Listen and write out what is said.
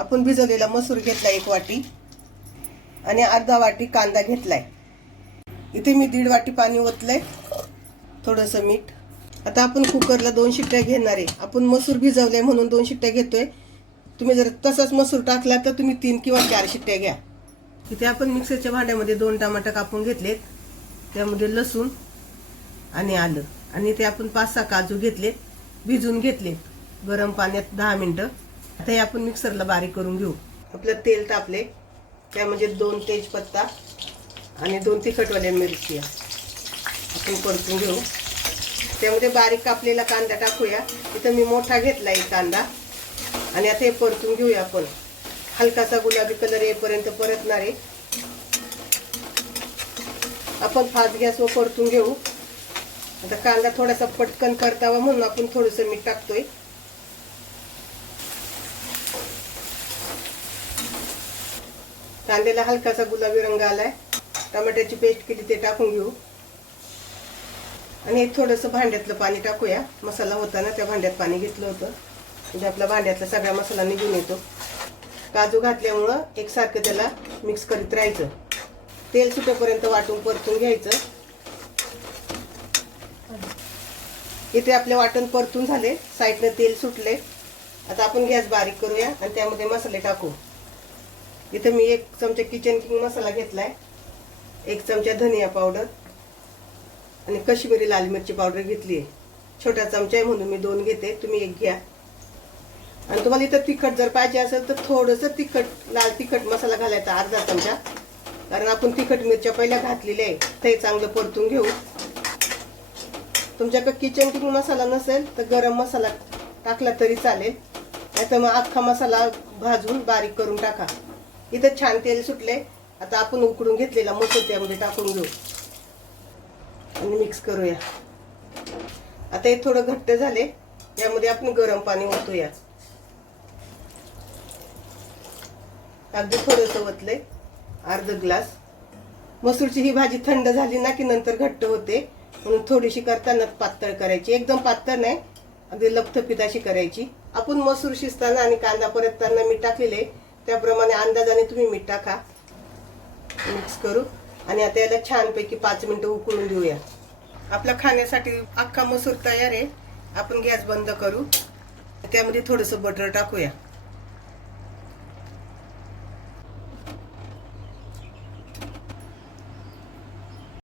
आपण भिजवलेला मसूर घेतला 1 वाटी आणि अर्धा वाटी कांदा घेतलाय। इथे मी 1.5 वाटी पाणी ओतलंय, थोडंसं मीठ। आता आपण कुकरला 2 शिट्ट्या घेणार आहे। आपण मसूर भिजवले म्हणून 2 शिट्ट्या घेतोय। तुम्ही जर तसाच मसूर टाकला तर तुम्ही 3 किंवा 4 शिट्ट्या घ्या। इथे आपण मिक्सरच्या भांड्यामध्ये 2 टमाटर कापून घेतलेत, त्यामध्ये लसूण आणि आलं, आणि ते आपण 5-6 काजू घेतलेत, भिजून घेतलेत गरम पाण्यात 10 मिनिटं। आता हे आपण मिक्सरला बारीक करून घेऊ। आपलं तेल तापले, त्यामध्ये 2 तेजपत्ता आणि 2 तिखटवाल्या मिरच्या आपण परतून घेऊ। त्यामध्ये बारीक कापलेला कांदा टाकूया। इथं मी मोठा घेतला एक कांदा, आणि आता हे परतून घेऊया आपण। हलकासा गुलाबी कलर येईपर्यंत परतणार आहे। आपण फास्ट गॅसवर परतून घेऊ। आता कांदा थोडासा पटकन परतावा म्हणून आपण थोडंसं मीठ टाकतोय। कांद्याला हलकासा गुलाबी रंग आलाय। टमाट्याची पेस्ट केली ते टाकून घेऊ, आणि थोडंसं भांड्यातलं पाणी टाकूया। मसाला होता ना, त्या भांड्यात पाणी घेतलं होतं, म्हणजे आपल्या भांड्यातला सगळा मसाला निघून येतो। काजू घातल्यामुळं एकसारखं त्याला मिक्स करीत राहायचं। तेल सुटेपर्यंत वाटून परतून घ्यायचं। इथे आपले वाटण परतून झाले, साईडने तेल सुटले। आता आपण गॅस बारीक करूया आणि त्यामध्ये मसाले टाकू। इथे मी 1 चमचा किचन किंग मसाला घेतलाय, 1 चमचा धनिया पावडर आणि काश्मीरी लाल मिरची पावडर घेतली आहे। छोटा चमचा आहे म्हणून मी 2 घेते, तुम्ही 1 घ्या। आणि तुम्हाला इथं तिखट जर पाहिजे असेल तर थोडंसं लाल तिखट मसाला घालायचा, अर्धा चमचा, कारण आपण तिखट मिरच्या पहिल्या घातलेल्या आहे। ते चांगलं परतून घेऊ। तुमच्याकडे किचन किंग मसाला नसेल तर गरम मसाला टाकला तरी चालेल, नाहीतर मग अख्खा मसाला भाजून बारीक करून टाका। इथं छान तेल सुटले। आता आपण उकडून घेतलेला मसूर त्यामध्ये टाकून घेऊ आणि मिक्स करूया। आता हे थोडं घट्ट झाले, यामध्ये आपण गरम पाणी ओतूया। अगदी थोडंसं ओतले, अर्धा ग्लास। मसूरची ही भाजी थंड झाली ना की नंतर घट्ट होते, म्हणून थोडीशी करताना पातळ करायची, एकदम पातळ नाही, अगदी लपथपीत अशी करायची। आपण मसूर शिजताना आणि कांदा परतताना मीठ टाकलेले, त्याप्रमाणे अंदाजाने तुम्ही मीठ टाका। मिक्स करू आणि आता याला छानपैकी 5 मिनिटं उकळून देऊया। आपला खाण्यासाठी अख्खा मसूर तयार आहे। आपण गॅस बंद करू, त्यामध्ये थोडंसं बटर टाकूया।